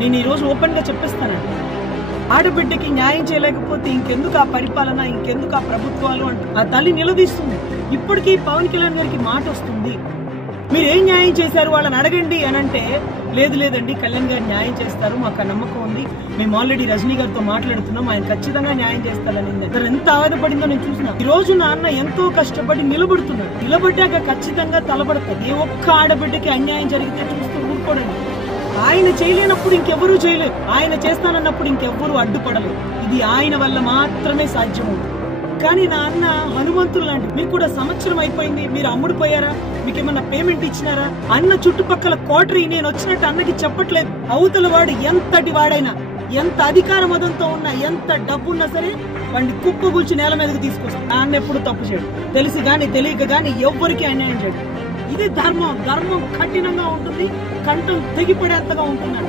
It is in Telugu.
నేను ఈ రోజు ఓపెన్ గా చెప్పేస్తానండి, ఆడబిడ్డకి న్యాయం చేయలేకపోతే ఇంకెందుకు ఆ పరిపాలన, ఇంకెందుకు ఆ ప్రభుత్వాలు అంటే ఆ తల్లి నిలదీస్తుంది. ఇప్పటికీ పవన్ కళ్యాణ్ గారికి మాట వస్తుంది, మీరు ఏం న్యాయం చేశారు వాళ్ళని అడగండి అని అంటే, లేదండి కళ్యాణ్ గారు న్యాయం చేస్తారు, మాకు నమ్మకం ఉంది, మేము ఆల్రెడీ రజనీ గారితో మాట్లాడుతున్నాం, ఆయన ఖచ్చితంగా న్యాయం చేస్తారని. ఎంత ఆవేదపడిందో నేను చూసిన. ఈ రోజు నాన్న ఎంతో కష్టపడి నిలబడుతున్నాడు, నిలబడ్డాక ఖచ్చితంగా తలబడతాడు. ఏ ఒక్క ఆడబిడ్డకి అన్యాయం జరిగితే చూస్తూ ఊరుకోడండి. ఆయన చేయలేనప్పుడు ఇంకెవ్వరూ చేయలేరు, ఆయన చేస్తానన్నప్పుడు ఇంకెవ్వరూ అడ్డుపడలేరు. ఇది ఆయన వల్ల మాత్రమే సాధ్యమవుతుంది. కానీ నా అన్న హనుమంతులు లాంటి, మీకు కూడా సంవత్సరం అయిపోయింది, మీరు అమ్ముడు పోయారా, మీకేమన్నా పేమెంట్ ఇచ్చినారా? అన్న చుట్టుపక్కల కోటరీ నేను వచ్చినట్టు అన్నకి చెప్పట్లేదు. అవతల వాడు ఎంతటి వాడైనా, ఎంత అధికార మదంతో ఉన్నా, ఎంత డబ్బున్నా సరే వాడిని కుప్పగూల్చి నేల మీదకి తీసుకొస్తాడు. నాన్న ఎప్పుడు తప్పు చేయడు, తెలిసి గాని తెలియక గాని ఎవ్వరికి అన్యాయం చేయడు. ఇది ధర్మం. ధర్మం కఠినంగా ఉంటుంది, కంఠం తెగిపడేంతగా ఉంటున్నాడు.